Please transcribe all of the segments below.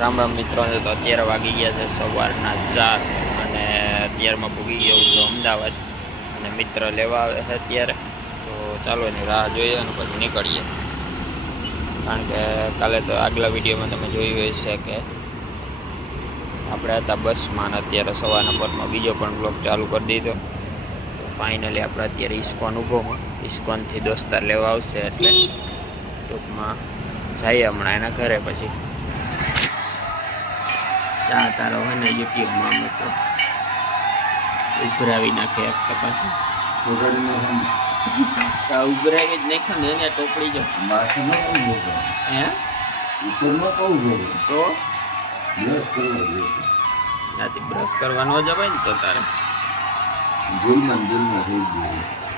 રામ રામ મિત્રો, તો અત્યારે વાગી ગયા છે સવારના ચાર અને અત્યારમાં ભૂગી ગયો છું અમદાવાદ. અને મિત્ર લેવા આવે છે અત્યારે. તો ચાલો એની રાહ જોઈએ અને પછી નીકળીએ. કારણ કે કાલે તો આગલા વિડીયોમાં તમે જોયું હશે કે આપણે હતા બસમાં અને અત્યારે સવારના પરમાં બીજો પણ બ્લોગ ચાલુ કરી દીધો. તો ફાઇનલી આપણે અત્યારે ઇસ્કોન ઊભો ઇસ્કોનથી દોસ્તાર લેવા આવશે એટલે ટૂંકમાં જઈએ હમણાં એના ઘરે પછી. ચા તારો હોય ને યુટ્યુબમાં અમે તો. ઉભરાવી નાખે એક તો પાછું ઉભરાવી જ નાખે ને એને ટોપડી જો. હે? તો? ત્યાંથી બ્રશ કરવાનો જવાય ને તો તારે.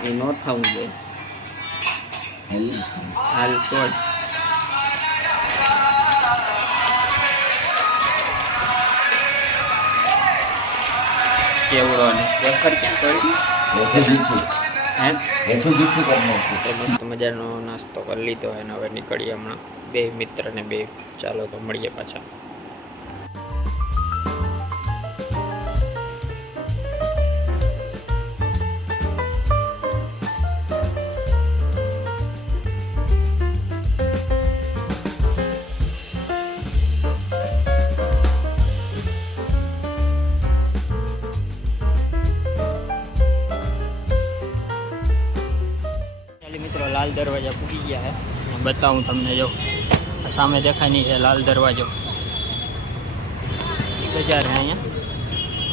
એ ન થવું જોઈએ. હાલ તો જ. કેવડો ને વેફર ક્યાં કરી મસ્ત મજાનો નાસ્તો કરી લીધો અને હવે નીકળીએ હમણાં. બે મિત્ર ને બે. ચાલો તો મળીએ પાછા. દરવાજા પૂગી ગયા છે. બતાવું તમને જો, સામે દેખાય નહીં છે લાલ દરવાજો. બજાર છે અહીંયા.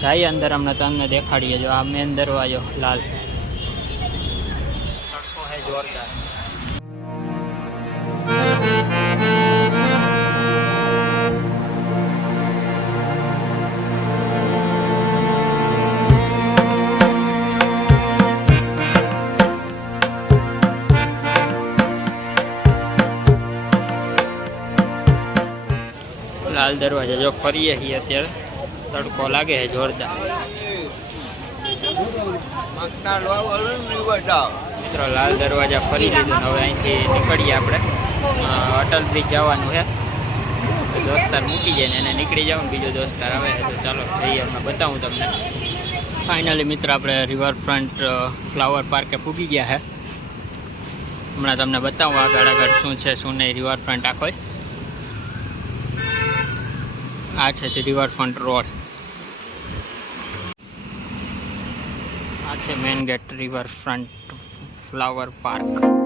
જઈએ અંદર અમને તમને દેખાડીએ જો, આ મેન દરવાજો લાલ. તડકો છે જોરદાર. લાલ દરવાજા જો ફરીએ છીએ અત્યારે, તડકો લાગે છે જોરદાર. મિત્રો, લાલ દરવાજા ફરી લીધું હવે અહીંથી નીકળીએ આપણે. અટલ બ્રિજ જવાનું છે. દોસ્તાર મૂકી જાય ને એને નીકળી જાવ ને બીજો દોસ્તાર આવે છે. તો ચાલો, જઈએ હમણાં, બતાવું તમને. ફાઇનલી મિત્ર, આપણે રિવરફ્રન્ટ ફ્લાવર પાર્કે પૂગી ગયા છે. હમણાં તમને બતાવું આગળ આગળ શું છે, શું નહીં રિવરફ્રન્ટ આખો આ છે રિવરફ્રન્ટ રોડ આ છે main gate riverfront flower park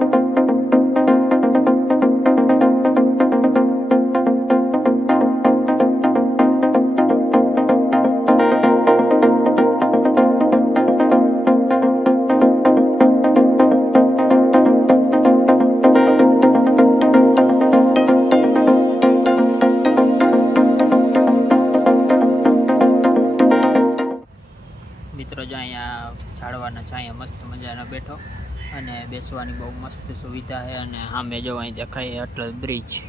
બેઠો અને બેસવાની બહુ મસ્ત સુવિધા છે અને સામે જો અહીં દેખાય અટલ બ્રિજ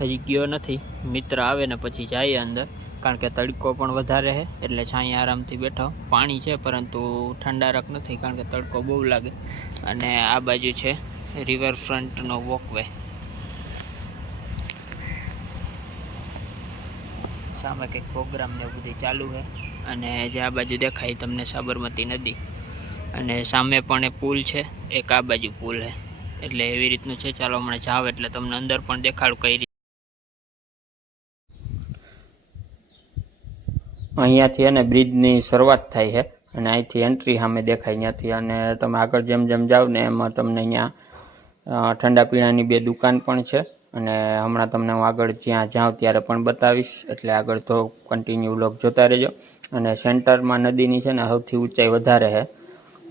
હજી ગયો નથી. મિત્ર આવે ને પછી જાય અંદર. કારણ કે તડકો પણ વધારે છે, એટલે છાંય આરામથી બેઠો. પાણી છે, પરંતુ ઠંડારક નથી, કારણ કે તડકો બહુ લાગે. અને આ બાજુ છે રિવરફ્રન્ટનો વોકવે સામે કંઈક પ્રોગ્રામ ને બધું ચાલુ છે. અને જે આ બાજુ દેખાય, તમને સાબરમતી નદી. અને સામે પણ એ પુલ છે. એક આ બાજુ પુલ છે એટલે એવી રીતનું છે. ચાલો હમણાં જાવ એટલે તમને અંદર પણ દેખાડું કઈ રીતે અહીંયાથી અને બ્રિજની શરૂઆત થાય છે અને અહીંથી એન્ટ્રી સામે દેખાય. અહીંયાથી અને તમે આગળ જેમ જેમ જાવ ને એમાં તમને અહીંયા ઠંડા પીણાની બે દુકાન પણ છે. અને હમણાં તમને હું આગળ જ્યાં જાઉં ત્યારે પણ બતાવીશ. એટલે આગળ તો કન્ટિન્યુ વ્લોગ જોતા રહેજો. અને સેન્ટરમાં નદીની છે ને, સૌથી ઊંચાઈ વધારે છે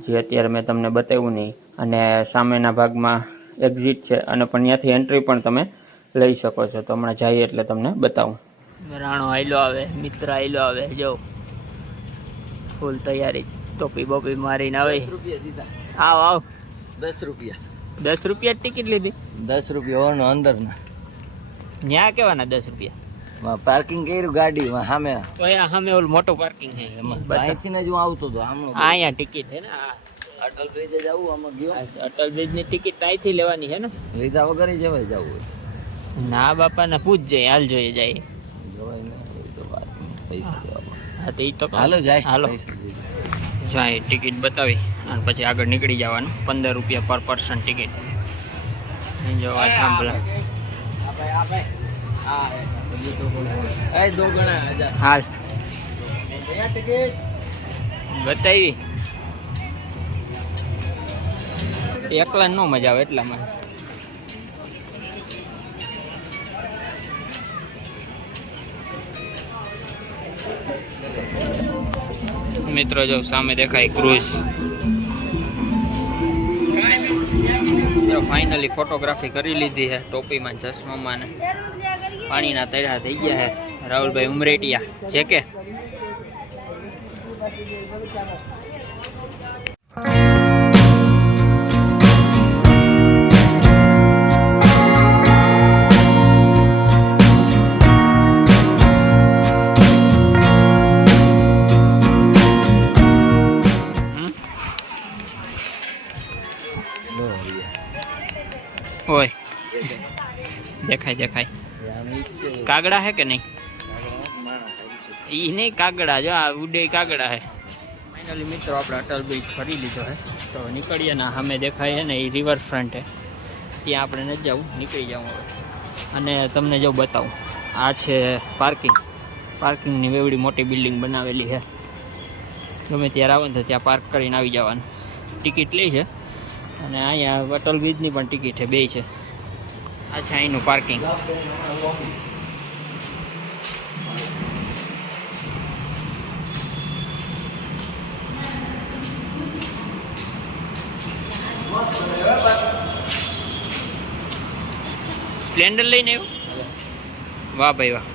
જે અત્યારે મેં તમને બતાવ્યું નહીં. અને સામેના ભાગમાં એક્ઝિટ છે. અને પણ ત્યાંથી એન્ટ્રી પણ તમે લઈ શકો છો. તો હમણાં જઈએ એટલે તમને બતાવું. રાણો આયલો આવે મિત્ર આયલો આવે. જો ફૂલ તૈયારી ટોપી બોપી મારીને આવે. આવ આવ. દસ રૂપિયા. દસ રૂપિયા ટિકિટ લીધી. દસ રૂપિયા ઓનો અંદર ન્યા કેવાના દસ રૂપિયા? પાર્કિંગ કર્યું ગાડી સામે. ઓય આ સામે ઓલું મોટું પાર્કિંગ છે. અહીંથી ને જ હું આવતો હતો આમ આ અહીંયા ટિકિટ છે ને અટલ બ્રિજ જવું આમાં ગયો? અટલ બ્રિજની ટિકિટ અહીંથી લેવાની છે ને. લીધા વગર જવાય જવું ના બાપાને જાય હાલ જોઈએ જાય. જોવાય ને તો વાત પૈસા હા. તો એ તો. હાલો જાય. હાલો. જાય ટિકિટ બતાવી અને પછી આગળ નીકળી જવાનું. પંદર રૂપિયા પર પર્સન ટિકિટ જો આ થાંભલા. હજાર હાલ. બતાવી. એકલા નો મજા આવે એટલામાં. મિત્રો જો સામે દેખાય ક્રુઝ. ફાઇનલી ફોટોગ્રાફી કરી લીધી છે ટોપીમાં ચશ્મામાં ને. પાણીના તળ્યા થઈ ગયા છે રાહુલભાઈ ઉમરેટિયા છે કે હમ? નો હરિયા. ઓય દેખાય દેખાય એ આમ ઈ જ છે. કાગડા હે કે નહીં? ઈ નહીં કાગડા જો આ ઉડે કાગડા હે. ફાઇનલી મિત્રો આપણે અટલ બ્રિજ ફરી લીધો હે. તો નીકળીએ ને સામે દેખાય છે ને એ રિવર ફ્રન્ટ હે. ત્યાં આપણે નથી જવું નીકળી જવું હવે. અને તમને જો બતાવું આ છે પાર્કિંગ પાર્કિંગની એવડી મોટી બિલ્ડિંગ બનાવેલી છે ગમે ત્યારે આવે ને તો ત્યાં પાર્ક કરીને આવી જવાનું. ટિકિટ લે છે. અને અહીંયા અટલ બ્રિજની પણ ટિકિટ છે બે છે. આ છે અહીંનું પાર્કિંગ સ્પ્લેન્ડર લઈને આવ્યો? વાહ ભાઈ વાહ.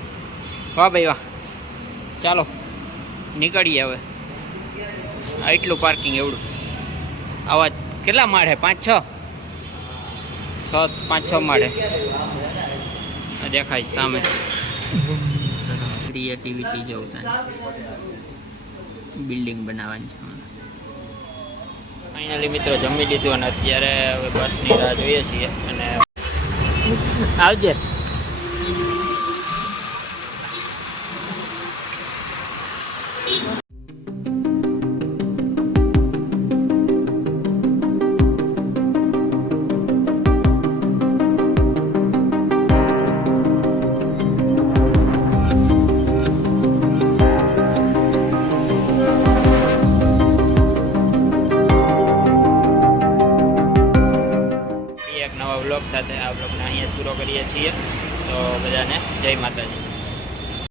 વાહ ભાઈ વાહ. ચાલો, નીકળીએ હવે. એટલું પાર્કિંગ એવડું. આવા કેટલા માળે? પાંચ, છ? છ, પાંચ, છ માળે. દેખાય સામે. ક્રિએટિવિટી જેવું થાય બિલ્ડિંગ બનાવવાની છે ફાઇનલી મિત્રો, જમી લીધું અને અત્યારે હવે બસની રાહ જોઈએ છીએ અને આવજે એક નવા બ્લોગ સાથે આ બ્લોગને અહીંયા જ પૂરો કરીએ છીએ. તો બધાને જય માતાજી.